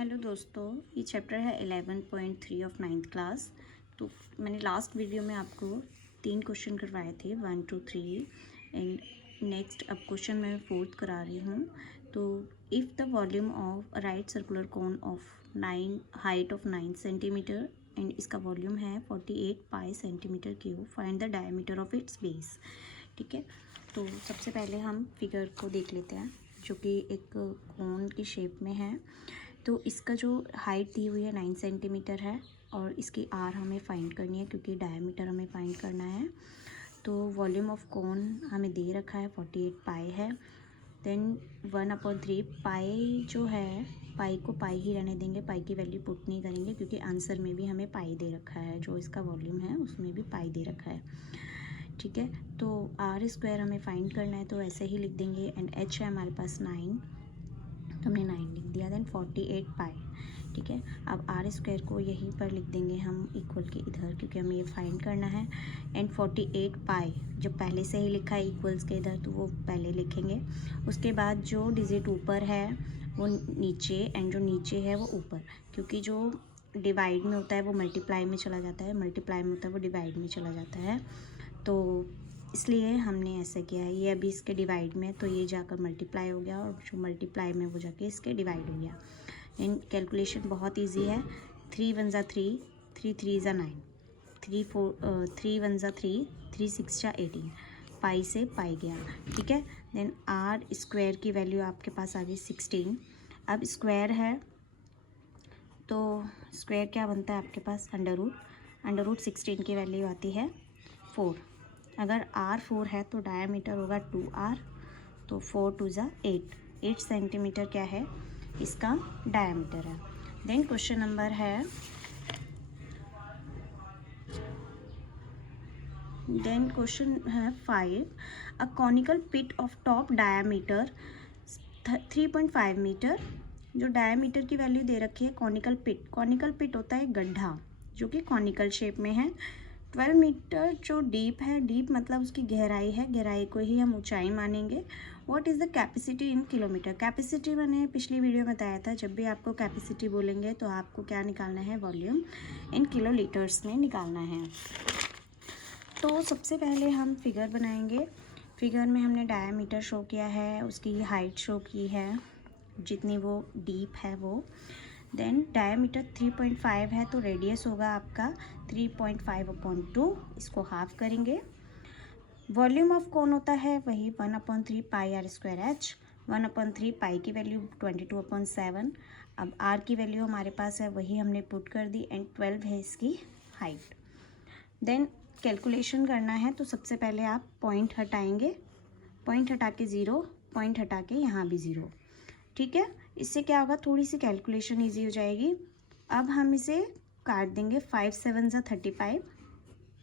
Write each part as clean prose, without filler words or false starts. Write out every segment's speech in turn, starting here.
Hello दोस्तों, ये chapter है 11.3 ऑफ 9th क्लास। तो मैंने लास्ट वीडियो में आपको 3 क्वेश्चन करवाए थे, 1 2 3 एंड नेक्स्ट अब क्वेश्चन मैं 4th करा रही हूँ। तो if the volume of right circular cone of 9 height of 9 centimetre and इसका वॉल्यूम है 48 पाई centimetre cube, find the diameter of its base. ठीक है, तो सबसे पहले हम फिगर को देख लेते हैं जो कि एक कोन की शेप में है। तो इसका जो हाइट दी हुई है 9 सेंटीमीटर है और इसकी आर हमें फाइंड करनी है क्योंकि डायमीटर हमें फाइंड करना है। तो वॉल्यूम ऑफ कोन हमें दे रखा है 48 पाई है। देन 1/3 पाई जो है, पाई को पाई ही रहने देंगे, पाई की वैल्यू पुट नहीं करेंगे क्योंकि आंसर में भी हमें पाई दे रखा है, जो इसका वॉल्यूम है उसमें भी पाई दे रखा है। ठीक है, तो आर स्क्वायर हमें फाइंड करना है तो ऐसे ही लिख देंगे एंड एच है हमारे पास 9, तो हमने 9 लिख दिया। देन 48 पाई। ठीक है, अब आर स्क्वायर को यहीं पर लिख देंगे हम इक्वल के इधर क्योंकि हमें ये फाइंड करना है। एंड 48 पाई जब पहले से ही लिखा है इक्वल्स के इधर तो वो पहले लिखेंगे। उसके बाद जो डिजिट ऊपर है वो नीचे एंड जो नीचे है वो ऊपर, क्योंकि जो डिवाइड में होता है वो मल्टीप्लाई में चला जाता है, मल्टीप्लाई में होता है वो डिवाइड में चला जाता है। तो इसलिए हमने ऐसा किया है। ये अभी इसके डिवाइड में तो ये जाकर मल्टीप्लाई हो गया और जो मल्टीप्लाई में वो जाके इसके डिवाइड हो गया। इन कैलकुलेशन बहुत इजी है। 3 1 ज़ा 3, 3 3 ज़ा 9, 3 1 ज़ा 3, 3 6 ज़ा 18, पाई से पाई गया। ठीक है, देन आर स्क्वायर की वैल्यू आपके पास आ गई 16। अब स्क्वायर है तो स्क्वायर क्या बनता है आपके पास, अंडर रूट 16 की वैल्यू आती है 4। अगर आर 4 है तो डायमीटर होगा 2r, तो 4 2 ज़ा 8 सेंटीमीटर क्या है इसका डायमीटर है। देन क्वेश्चन नंबर है, देन क्वेश्चन है 5। A conical pit of top diameter 3.5 metre, जो डायमीटर की वैल्यू दे रखी है। कॉनिकल पिट होता है गड्ढा जो कि कॉनिकल शेप में है। 12 मीटर जो डीप है, डीप मतलब उसकी गहराई है, गहराई को ही हम ऊंचाई मानेंगे। What is the capacity in kilometre. Capacity मैंने पिछली वीडियो में बताया था, जब भी आपको कैपेसिटी बोलेंगे तो आपको क्या निकालना है, वॉल्यूम इन किलोलीटर्स में निकालना है। तो सबसे पहले हम फिगर बनाएंगे। फिगर में हमने डायमीटर शो किया है, उसकी हाइट शो की है जितनी वो डीप है वो। देन डायमीटर 3.5 है तो रेडियस होगा आपका 3.5/2, इसको हाफ करेंगे। वॉल्यूम ऑफ कौन होता है वही 1/3 पाई आर स्क्वायर एच। 1/3 पाई की वैल्यू 22/7। अब आर की वैल्यू हमारे पास है वही हमने पुट कर दी एंड 12 है इसकी हाइट। देन कैलकुलेशन करना है तो सबसे पहले आप पॉइंट हटाएंगे, पॉइंट हटा के 0, पॉइंट हटा के यहाँ भी 0। ठीक है, इससे क्या होगा, थोड़ी सी कैलकुलेशन इजी हो जाएगी। अब हम इसे काट देंगे। 5 7 ज़ा 35,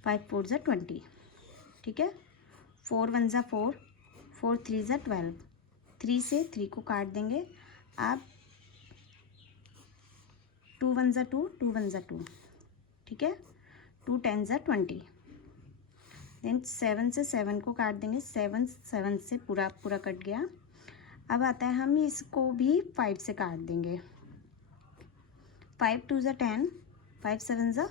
5 4 ज़ा 20। ठीक है, 4 1 ज़ा 4, 4 3 ज़ा 12, 3 से 3 को काट देंगे आप। 2 1 ज़ा 2, 2 1 ज़ा 2। ठीक है, 2 10 ज़ा 20। देन 7 से 7 को काट देंगे, 7 7 से पूरा पूरा कट गया। अब आता है हम इसको भी 5 से काट देंगे। 5 2 ज़ा 10, 5 7 ज़ा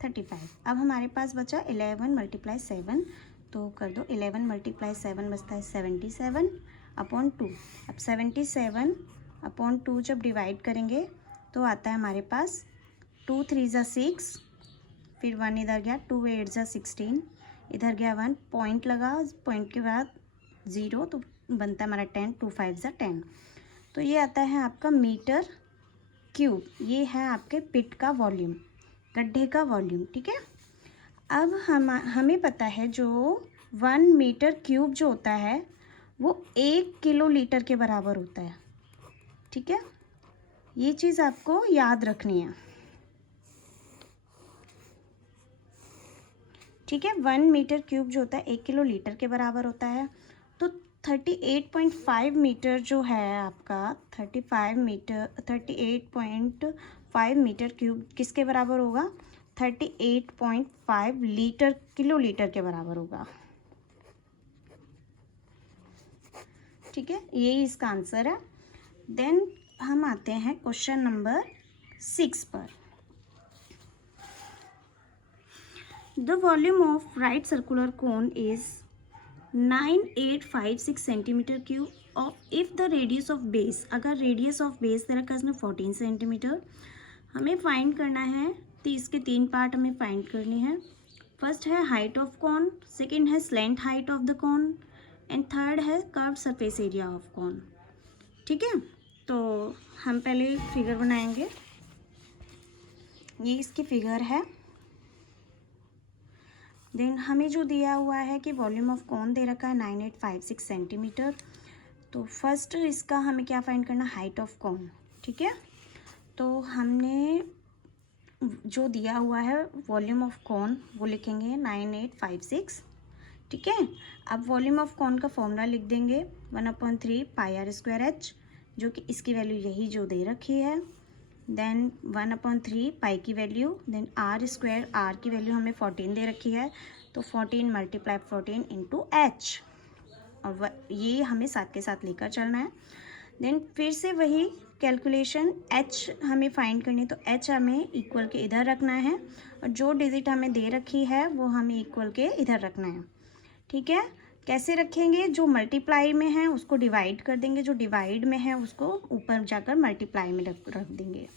35। अब हमारे पास बचा 11 × 7, तो कर दो 11 × 7 बचता है 77/2। अब 77/2 जब डिवाइड करेंगे तो आता है हमारे पास 2 3 ज़ा 6, फिर 1 इधर गया, 2 8 ज़ा 16, इधर गया 1, पॉइंट लगा, पॉइंट के बाद 0 तो बनता है हमारा 10, 2 5 ज़ा 10। तो ये आता है आपका मीटर क्यूब। ये है आपके पिट का वॉल्यूम, गड्ढे का वॉल्यूम। ठीक है, अब हमें पता है जो 1 मीटर क्यूब जो होता है वो 1 किलोलीटर के बराबर होता है। ठीक है, ये चीज़ आपको याद रखनी है। ठीक है, 1 मीटर क्यूब जो होता है 1 किलोलीटर के बराबर होता है। तो 38.5 मीटर जो है आपका, 38.5 मीटर क्यूब किसके बराबर होगा, 38.5 लीटर किलोलीटर के बराबर होगा। ठीक है, यही इसका आंसर है। देन हम आते हैं क्वेश्चन नंबर 6 पर। The volume of right circular cone is 9856 centimetre cube of if the radius of base, अगर रेडियस ऑफ बेस दे रखा है इसमें 14 सेंटीमीटर, हमें फाइंड करना है। तो इसके 3 पार्ट हमें फाइंड करने हैं। फर्स्ट है हाइट ऑफ कॉन, सेकंड है slant height of the cone and third है curve surface area of cone. ठीक है, तो हम पहले फिगर बनाएंगे। ये इसकी फिगर है। देन हमें जो दिया हुआ है कि वॉल्यूम ऑफ कॉन दे रखा है 9856 सेंटीमीटर। तो फर्स्ट इसका हमें क्या फाइंड करना, हाइट ऑफ कॉन। ठीक है, तो हमने जो दिया हुआ है वॉल्यूम ऑफ कॉन वो लिखेंगे 9856। ठीक है, अब वॉल्यूम ऑफ कॉन का फॉर्मूला लिख देंगे 1/3 पाई आर स्क्वायर एच, जो कि इसकी वैल्यू यही जो दे रखी है। देन 1/3 पाई की value, then r square, r की वैल्यू हमें 14 दे रखी है, तो 14 × 14 इंटू एच, और ये हमें साथ के साथ लेकर चलना है। देन फिर से वही कैलकुलेशन, एच हमें फाइंड करनी, तो एच हमें इक्वल के इधर रखना है, और जो डिजिट हमें दे रखी है वो हमें इक्वल के इधर रखना है। ठीक है, कैसे रखेंगे, जो मल्टीप्लाई में है उसको डिवाइड कर देंगे, जो डिवाइड में है उसको ऊपर जाकर मल्टीप्लाई में रख देंगे।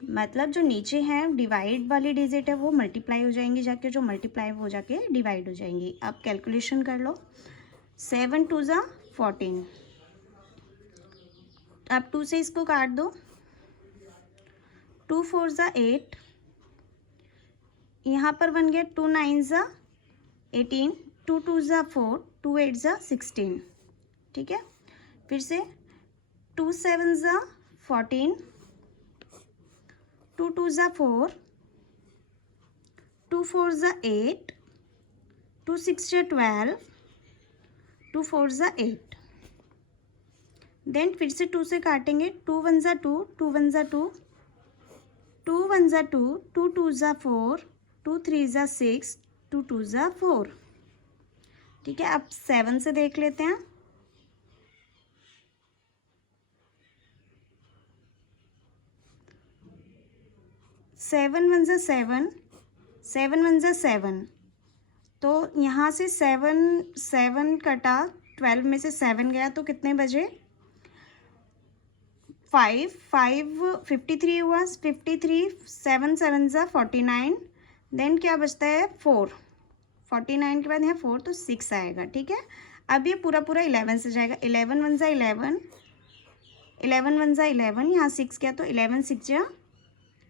मतलब जो नीचे हैं डिवाइड वाली डिजिट है वो मल्टीप्लाई हो जाएंगी जाके, जो मल्टीप्लाई हो जाके डिवाइड हो जाएंगी। अब कैलकुलेशन कर लो, 7 2 ज़ा 14, अब 2 से इसको काट दो, 2 4 ज़ा 8, यहाँ पर बन गया 2 9 ज़ा 18, 2 2 ज़ा 4, 2 8 ज़ा 16। ठीक है, फिर से 2 7 ज़ा 14, 2 2 ज़ा 4, 2 4 ज़ा 8, 2 6 ज़ा 12, 2 4 ज़ा 8। देन फिर से 2 से काटेंगे, 2 1 ज़ा 2, 2 1 ज़ा 2, 2 1 ज़ा 2, 2 2 ज़ा 4, 2 3 ज़ा 6, 2 2 ज़ा 4। ठीक है, अब 7 से देख लेते हैं। सेवन 1 ज़ा 7, 7 1 ज़ा 7, तो यहाँ से 7 कटा, 12 में से 7 गया तो कितने बजे, 5 53 हुआ, 53, 7 7 ज़ा 49, देन क्या बचता है 4, 49 के बाद यहाँ 4 तो 6 आएगा। ठीक है, अब ये पूरा 11 से जाएगा, 11 1 ज़ा 11, 11 1 ज़ा 11, यहाँ 6 गया तो 11 6 ज़ा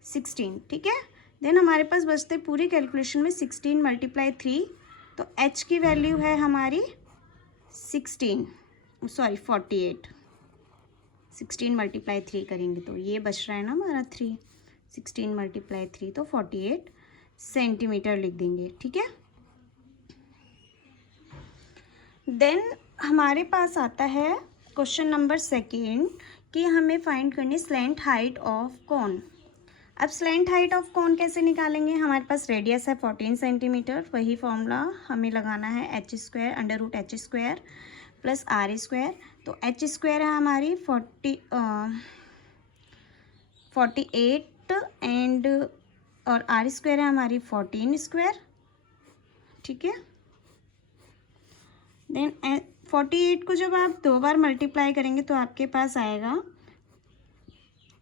16। ठीक है, देन हमारे पास बचते पूरी कैलकुलेशन में 16 × 3, तो h की वैल्यू है हमारी 48, 16 × 3 करेंगे तो ये बच रहा है ना हमारा 3, 16 × 3 तो 48 सेंटीमीटर लिख देंगे। ठीक है, देन हमारे पास आता है क्वेश्चन नंबर 2 कि हमें फाइंड करनी स्लेंट हाइट ऑफ कॉन। अब स्लेंट हाइट ऑफ कॉन कैसे निकालेंगे, हमारे पास रेडियस है 14 सेंटीमीटर, वही फॉर्मूला हमें लगाना है h² √h² प्लस r²। तो h² है हमारी 48 एंड और r² है हमारी 14²। ठीक है, देन 48 को जब आप 2 बार मल्टीप्लाई करेंगे तो आपके पास आएगा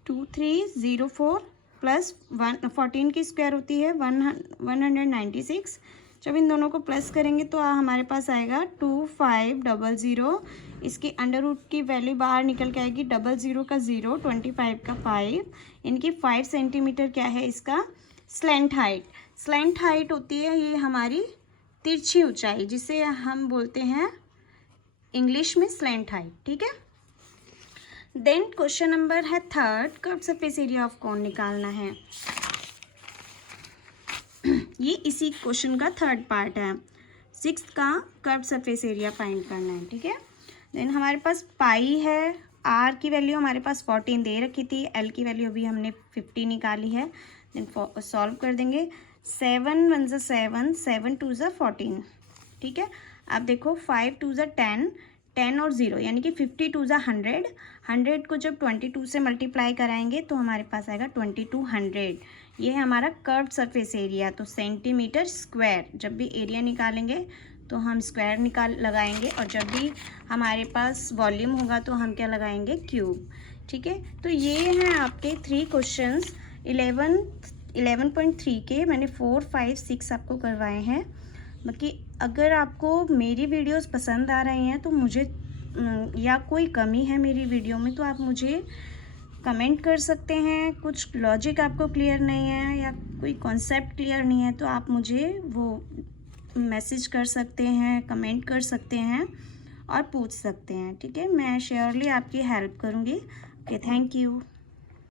2304 प्लस 14 की स्क्वायर होती है 196। जब इन दोनों को प्लस करेंगे तो हमारे पास आएगा 2500। इसकी अंडर रूट की वैल्यू बाहर निकल के आएगी, 00 का 0, 25 का 5, इनकी 5 सेंटीमीटर क्या है इसका स्लेंट हाइट। स्लेंट हाइट होती है ये हमारी तिरछी ऊंचाई, जिसे हम बोलते हैं इंग्लिश में स्लेंट हाइट। ठीक है, देन क्वेश्चन नंबर है 3, curve surface area of cone निकालना है। ये इसी क्वेश्चन का 3rd पार्ट है। 6th का कर्व सरफेस एरिया फाइंड करना है। ठीक है, देन हमारे पास पाई है, आर की वैल्यू हमारे पास 14 दे रखी थी, एल की वैल्यू अभी हमने 50 निकाली है। देन सॉल्व कर देंगे, 7 1 ज़ा 7, 7 2 ज़ा 14। ठीक है, अब देखो 5 2 ज़ा 10, 10 और 0 यानी कि 52 ज़ा 100, 100 को जब 22 से मल्टीप्लाई कराएंगे तो हमारे पास आएगा 2200। ये है हमारा कर्व्ड सरफेस एरिया। तो सेंटीमीटर स्क्वायर, जब भी एरिया निकालेंगे तो हम स्क्वायर लगाएंगे, और जब भी हमारे पास वॉल्यूम होगा तो हम क्या लगाएंगे, क्यूब। ठीक है, तो ये हैं आपके 3 क्वेश्चंस 11.3 के। मैंने 4, 5, 6 आपको करवाए हैं। बाकी अगर आपको मेरी वीडियोस पसंद आ रही हैं तो मुझे या कोई कमी है मेरी वीडियो में तो आप मुझे कमेंट कर सकते हैं। कुछ लॉजिक आपको क्लियर नहीं है या कोई कॉन्सेप्ट क्लियर नहीं है तो आप मुझे वो मैसेज कर सकते हैं, कमेंट कर सकते हैं और पूछ सकते हैं। ठीक है, मैं श्योरली आपकी हेल्प करूँगी। Okay, thank you.